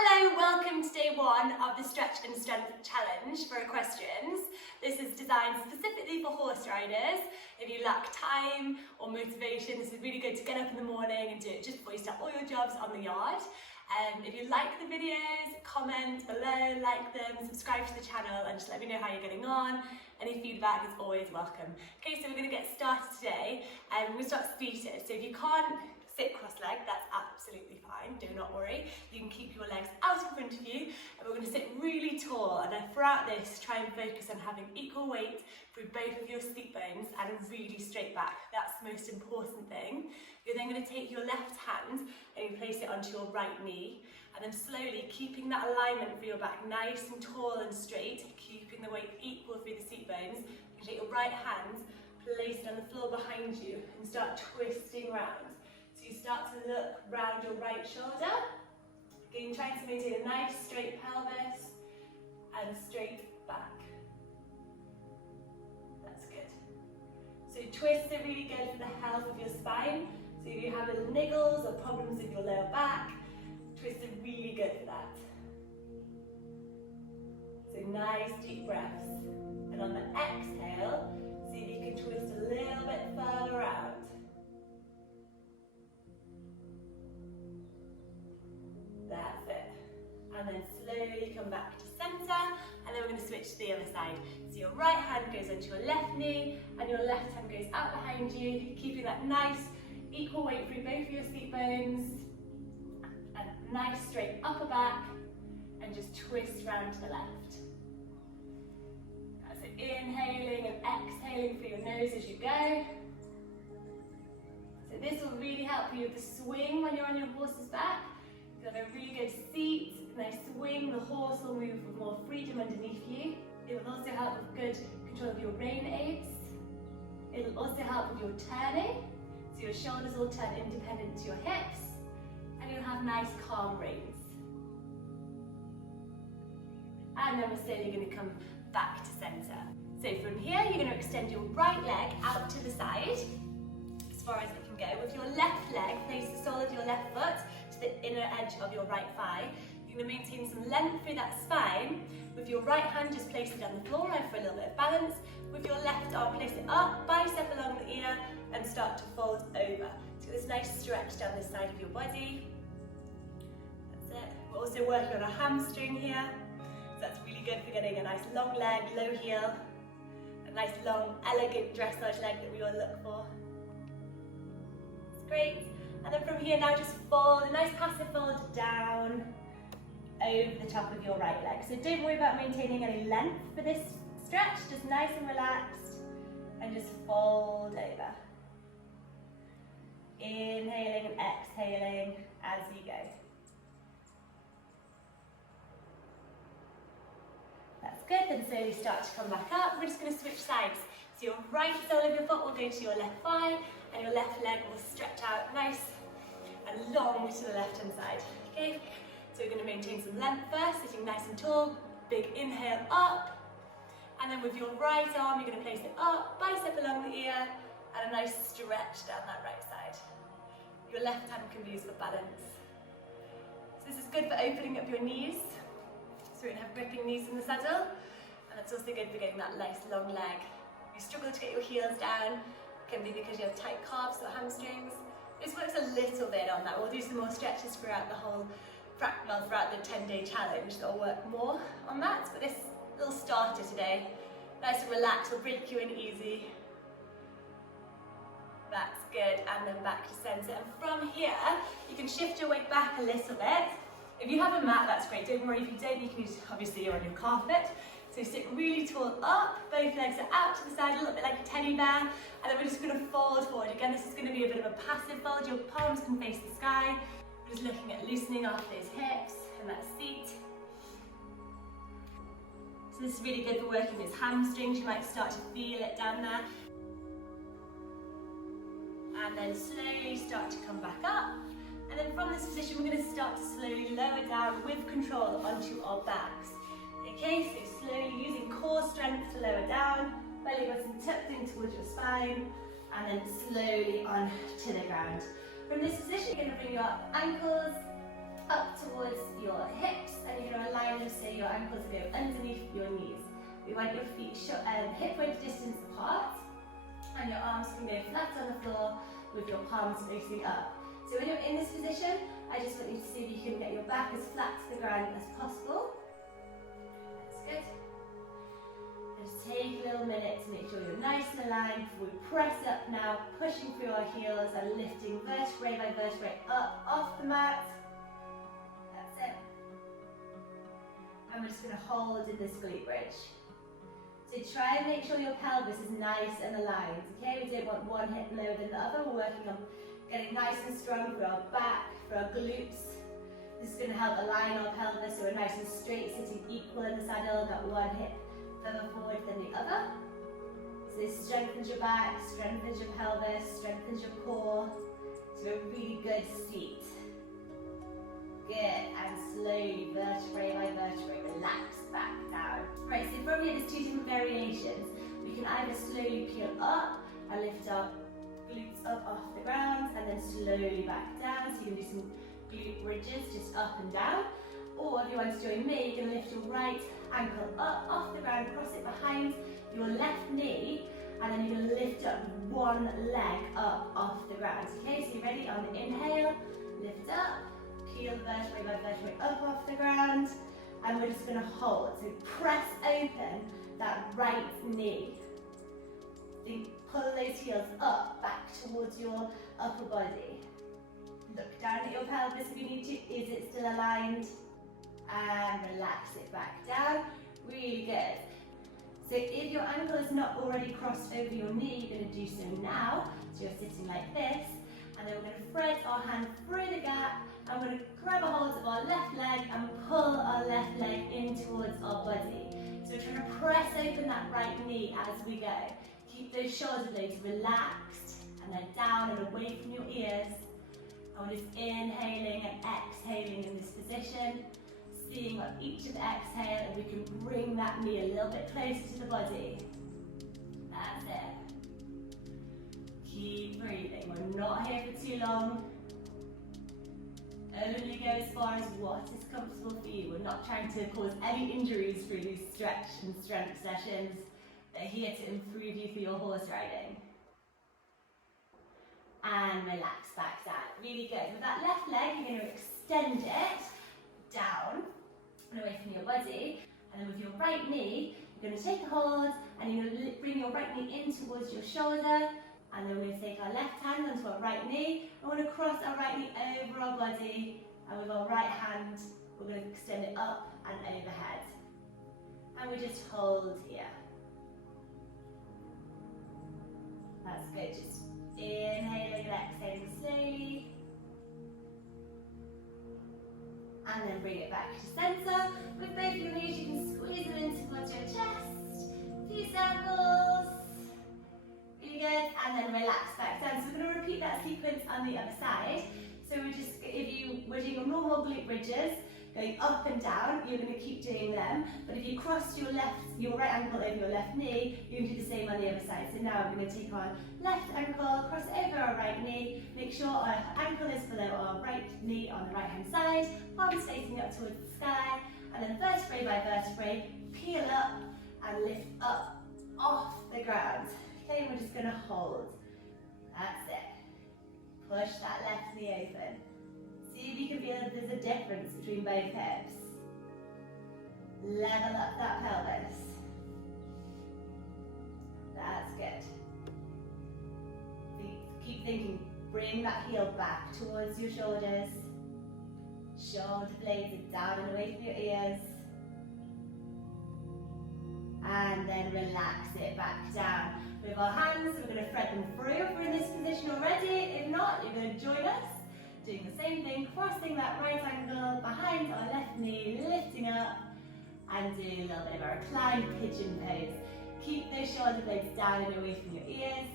Hello, welcome to day one of the Stretch and Strength Challenge for Equestrians. This is designed specifically for horse riders. If you lack time or motivation, this is really good to get up in the morning and do it just before you start all your jobs on the yard. If you like the videos, comment below, like them, subscribe to the channel and just let me know how you're getting on. Any feedback is always welcome. Okay, so we're going to get started today and we'll start seated. So if you can't sit cross-legged, that's absolutely fine, do not worry. You can keep your legs out in front of you and we're going to sit really tall, and then throughout this try and focus on having equal weight through both of your seat bones and a really straight back. That's the most important thing. You're then going to take your left hand and you place it onto your right knee, and then slowly keeping that alignment for your back nice and tall and straight, keeping the weight equal through the seat bones. You take your right hand, place it on the floor behind you and start twisting round. So you start to look round your right shoulder, again trying to maintain a nice straight pelvis and straight back. That's good. So twists are really good for the health of your spine. So if you have little niggles or problems with your lower back, twists are really good for that. So nice deep breaths. And on the exhale, see if you can twist a little bit further out. That's it. And then slowly come back to centre, and then we're going to switch to the other side. So your right hand goes onto your left knee and your left hand goes out behind you, keeping that nice equal weight through both of your seat bones, and nice straight upper back, and just twist round to the left. That's it, inhaling and exhaling through your nose as you go. So this will really help you with the swing when you're on your horse's back. You've got a really good seat, nice swing, the horse will move with more freedom underneath you. It will also help with good control of your rein aids. It will also help with your turning, so your shoulders will turn independent to your hips, and you'll have nice calm reins. And then we're slowly going to come back to centre. So from here you're going to extend your right leg out to the side, as far as it can go. With your left leg, place the sole of your left foot to the inner edge of your right thigh. You're going to maintain some length through that spine. With your right hand, just place it on the floor for a little bit of balance. With your left arm, place it up, bicep along the ear, and start to fold over. So this nice stretch down this side of your body. That's it. We're also working on a hamstring here. So that's really good for getting a nice long leg, low heel, a nice long, elegant dressage leg that we all look for. That's great. And then from here now just fold, a nice passive fold down over the top of your right leg. So don't worry about maintaining any length for this stretch, just nice and relaxed, and just fold over. Inhaling and exhaling as you go. That's good, then slowly start to come back up. We're just going to switch sides. So your right sole of your foot will go to your left thigh, and your left leg will stretch out nice and long to the left hand side. Okay, so we're going to maintain some length first, sitting nice and tall, big inhale up, and then with your right arm you're going to place it up, bicep along the ear, and a nice stretch down that right side. Your left hand can be used for balance. So this is good for opening up your knees, so we don't have gripping knees in the saddle, and it's also good for getting that nice long leg. If you struggle to get your heels down, it can be because you have tight calves or hamstrings. This works a little bit on that. We'll do some more stretches throughout the whole, throughout the 10-day challenge that will work more on that. But this little starter today, nice and relaxed, will break you in easy. That's good, and then back to centre. And from here, you can shift your weight back a little bit. If you have a mat, that's great. Don't worry if you don't, you can use, obviously you're on your carpet. So sit really tall up, both legs are out to the side, a little bit like a teddy bear, and then we're just going to fold forward. Again, this is going to be a bit of a passive fold. Your palms can face the sky. We're just looking at loosening off those hips and that seat. So this is really good for working those hamstrings. You might start to feel it down there. And then slowly start to come back up. And then from this position, we're going to start to slowly lower down with control onto our backs. Okay, so slowly using core strength to lower down, belly button tucked in towards your spine, and then slowly on to the ground. From this position, you're going to bring your ankles up towards your hips, ankles to go underneath your knees. We want your feet hip-width distance apart, and your arms can go flat on the floor with your palms facing up. So when you're in this position, I just want you to see if you can get your back as flat to the ground as possible. That's good. Just take a little minute to make sure you're nice and aligned before we press up now, pushing through our heels and lifting vertebrae by vertebrae up off the mat. That's it. And we're just going to hold in this glute bridge. So try and make sure your pelvis is nice and aligned, okay? We don't want one hip lower than the other. We're working on getting nice and strong for our back, for our glutes. This is going to help align our pelvis so we're nice and straight, sitting equal in the saddle, got one hip further forward than the other. So this strengthens your back, strengthens your pelvis, strengthens your core. So a really good seat. Good, and slowly, vertebrae by vertebrae, relax back down. Right, so from here there's two different variations. We can either slowly peel up and lift our glutes up off the ground and then slowly back down. So you can do some glute bridges just up and down. Or if you want to join me, you can lift your right ankle up off the ground, cross it behind your left knee, and then you can lift up one leg up off the ground. Okay, so you ready? On the inhale, lift up, peel vertebrae by vertebrae up off the ground, and we're just going to hold. So press open that right knee. Think, pull those heels up, back towards your upper body. Look down at your pelvis if you need to. Is it still aligned? And relax it back down. Really good. So if your ankle is not already crossed over your knee, you're going to do so now. So you're sitting like this, and then we're going to thread our hand through the gap, and we're going to grab a hold of our left leg and pull our left leg in towards our body. So we're trying to press open that right knee as we go. Keep those shoulder blades relaxed, and then down and away from your ears. And we're just inhaling and exhaling in this position. Seeing on each of the exhale, and we can bring that knee a little bit closer to the body. That's it. Keep breathing. We're not here for too long. Only go as far as what is comfortable for you. We're not trying to cause any injuries through these stretch and strength sessions. They're here to improve you for your horse riding. And relax back down. Really good. With that left leg, you're going to extend it down and away from your body, and then with your right knee you're going to take a hold and you're going to bring your right knee in towards your shoulder, and then we're going to take our left hand onto our right knee and we're going to cross our right knee over our body, and with our right hand we're going to extend it up and overhead, and we just hold here. That's good. Just inhaling and exhaling slowly. And then bring it back to centre. With both your knees, you can squeeze them in towards your chest. A few circles. Really good. And then relax back down. So we're going to repeat that sequence on the other side. So we're doing your normal glute bridges, going up and down, you're going to keep doing them. But if you cross your right ankle over your left knee, you can do the same on the other side. So now we're going to take our left ankle, cross over our right knee, make sure our ankle is below our right knee on the right hand side, palms facing up towards the sky, and then vertebrae by vertebrae, peel up and lift up off the ground. Okay, and we're just going to hold. That's it. Push that left knee open. See if you can feel if there's a difference between both hips. Level up that pelvis. That's good. Keep thinking, bring that heel back towards your shoulders. Shoulder blades are down and away from your ears. And then relax it back down. With our hands, we're going to thread them through. If we're in this position already, if not, you're going to join us. Doing the same thing, crossing that right ankle behind our left knee, lifting up, and doing a little bit of a reclined pigeon pose. Keep those shoulder blades down and away from your ears.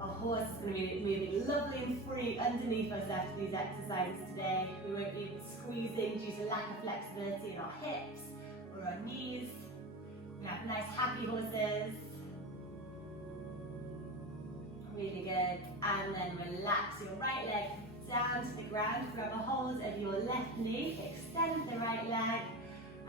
Our horse is going to be moving lovely and free underneath us after these exercises today. We won't be squeezing due to lack of flexibility in our hips or our knees. We have nice happy horses. Really good. And then relax your right leg to down to the ground, grab a hold of your left knee, extend the right leg,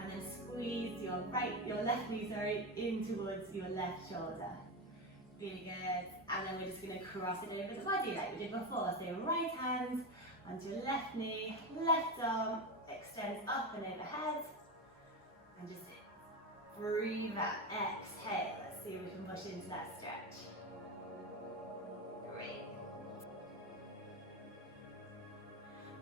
and then squeeze your left knee, in towards your left shoulder. Really good. And then we're just going to cross it over the body like we did before. So right hand onto your left knee, left arm extends up and overhead. And just breathe out, exhale. Let's see if we can push into that stretch. Great.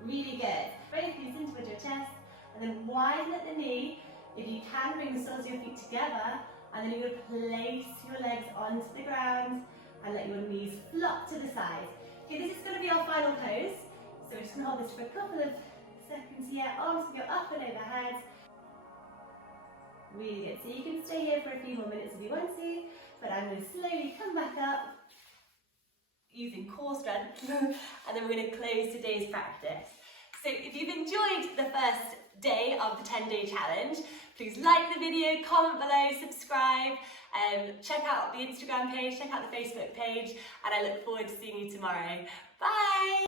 Really good. Both knees in towards your chest, and then widen at the knee. If you can, bring the soles of your feet together, and then you're going to place your legs onto the ground and let your knees flop to the side. Okay, this is going to be our final pose. So we're just going to hold this for a couple of seconds here. Arms can go up and overhead. Really good. So you can stay here for a few more minutes if you want to, but I'm going to slowly come back up using core strength, and then we're going to close today's practice. So if you've enjoyed the first day of the 10-day challenge, please like the video, comment below, subscribe, check out the Instagram page, check out the Facebook page, and I look forward to seeing you tomorrow. Bye!